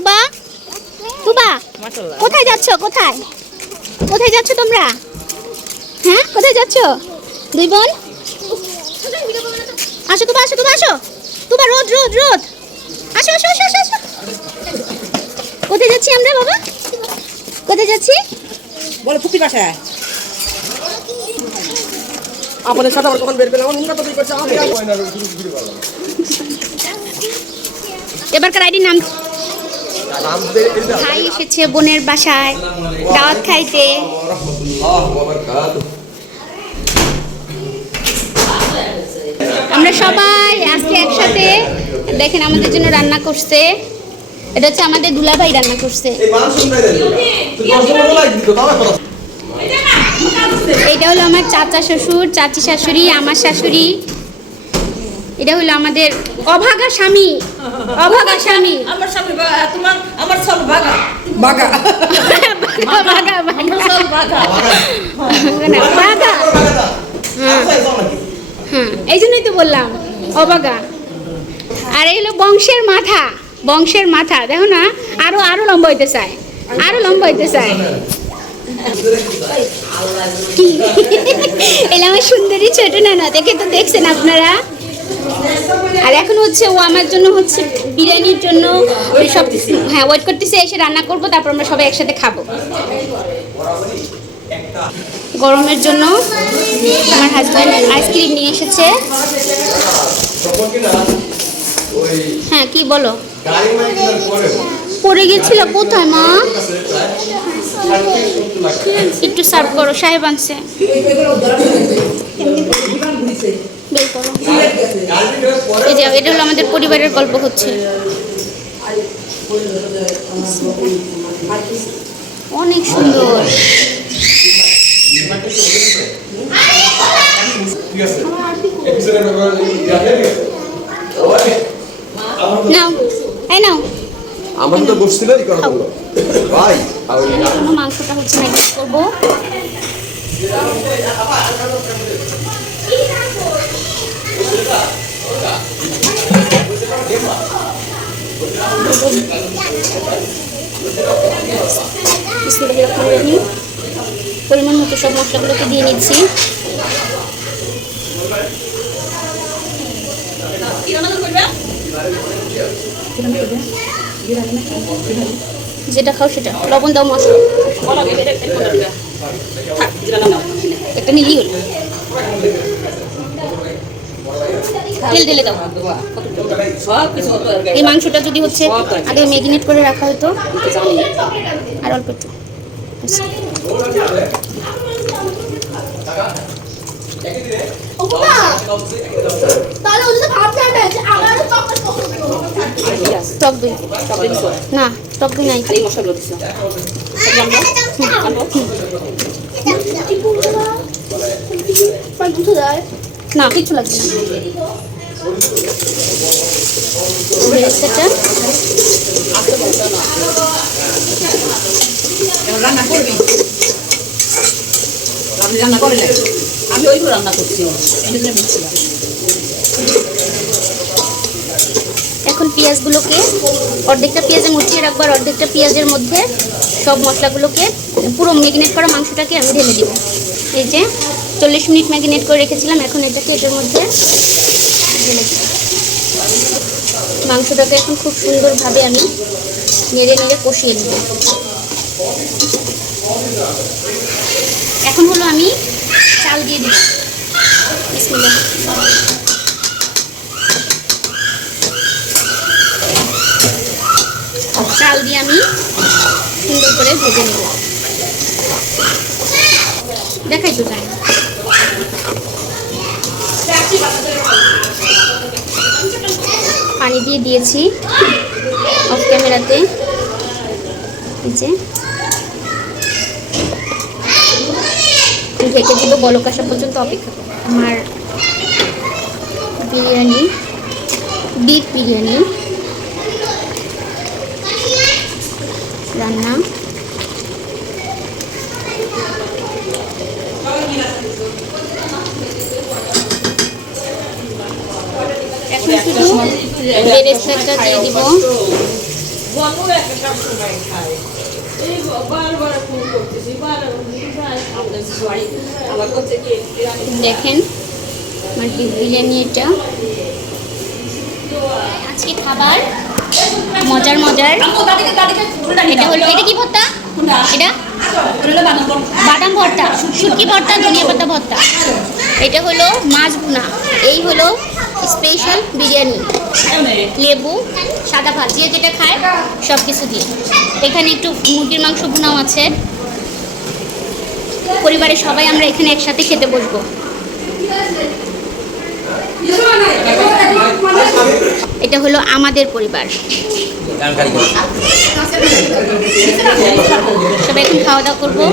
তুবা তুবা কোথায় যাচ্ছ? কোথায় কোথায় যাচ্ছ তোমরা? হ্যাঁ কোথায় যাচ্ছ দুই বোন? আসো তুবা, আসো তুবা, আসো তুবা, রোদ রোদ রোদ, আসো আসো আসো আসো। কোথায় যাচ্ছি আমরা বাবা? কোথায় যাচ্ছি বলে ফুপি বাসায় আপনাদের সাথে আমার কখন বের পেলাম উনকা তো করছে আমি এবারকার আইডির নাম ভাই এসেছে বোনের বাসায় দাওয়াত খাইতে। আমরা সবাই আজকে একসাথে দেখেন আমাদের জন্য রান্না করছে। এটা হচ্ছে আমাদের দুলাভাই রান্না করছে। এইটা হলো আমার চাচা শ্বশুর, চাচি শাশুড়ি, আমার শাশুড়ি। এটা হলো আমাদের অভাগা স্বামী, অভাগা স্বামী। আমার স্বামী তোমার আমার সব ভাগা বাগা বাগা বাগা সব ভাগা বাগা। হ্যাঁ এই জন্যই তো বললাম অবাগা। আর এই হলো বংশের মাথা, বংশের মাথা। দেখো না আরো আরো লম্বা হইতে চায়, আরো লম্বা হইতে চায়। এলা আমার সুন্দরী ছোট না দেখে তো দেখছেন আপনারা। আর এখন হচ্ছে ও আমার জন্য হচ্ছে বিরিয়ানির জন্য সব হ্যাঁ ওয়েট করতেছে, এসে রান্না করবো, তারপর আমরা সবাই একসাথে খাবো। গরমের জন্য আমার হাজব্যান্ড আইসক্রিম নিয়ে এসেছে। হ্যাঁ কি বলো? পড়ে গেছিল কোথায় মা? একটু সার্ভ করো, সাহেব আনছে। বের করো। এই যে এটা হলো আমাদের পরিবারের গল্প হচ্ছে। অনেক সুন্দর। নাও এই নাও। আমরা তো বসছিল এই কথা বলো ভাই। এখনো মাংসটা হচ্ছে ম্যারিনেট করবো। পরিমাণ মতো সব মশলাগুলোকে দিয়ে নিচ্ছি। যেটা খাও সেটা লবণ দাও, মশলা একটা নিলি হল, তেল ঢেলে দাও। এই মাংসটা যদি হচ্ছে আগে ম্যারিনেট করে রাখা হতো আর অল্প একটু টক দই না, টক দই নাই। না কিচ্ছু লাগবে না। রান্না করবি? রান্না করে আমি ওই রান্না করছি। এখন পেঁয়াজগুলোকে অর্ধেকটা পেঁয়াজে মুছিয়ে রাখবো, আর অর্ধেকটা পেঁয়াজের মধ্যে সব মশলাগুলোকে পুরো ম্যারিনেট করা মাংসটাকে আমি ঢেলে দিব। এই যে 40 মিনিট ম্যারিনেট করে রেখেছিলাম, এখন এটাকে এটার মধ্যে ঢেলে দিব। মাংসটাকে এখন খুব সুন্দরভাবে আমি নেড়ে নেড়ে কষিয়ে নেব। এখন হলো আমি চাল দিয়ে দিব। বিসমিল্লাহ। চাল দিয়ে আমি সুন্দর করে ভেজে নেব। দেখাই তো যায় পানি দিয়ে দিয়েছি অফ ক্যামেরাতে। এই যে ঢেকে দিব, বলক আসা পর্যন্ত অপেক্ষা করব। আমার বিরিয়ানি, বিফ বিরিয়ানি রান্না এখন শুধু বেরেস্তাটা দিয়ে দিব। বনু একটা সময় খায় এই বারবার ফোন করতেছি বারবার আমার কাছে কে দেখেন আমার বিফ বিরিয়ানি এটা আজকে খাবার মজার মজার। এটা হলো, এটা কি ভর্তা? এটা বাদাম ভর্তা, শুটকি ভর্তা, ধনিয়া পাতা ভর্তা। এটা হলো মাছ ভুনা। এই হলো স্পেশাল বিরিয়ানি, লেবু, সাদা ভাত, যে যেটা খায় সব কিছু দিয়ে। এখানে একটু মুরগির মাংস ভুনাও আছে। পরিবারের সবাই আমরা এখানে একসাথে খেতে বসবো। এটা হলো আমাদের পরিবার। সবাই এখন খাওয়া দাওয়া করবো।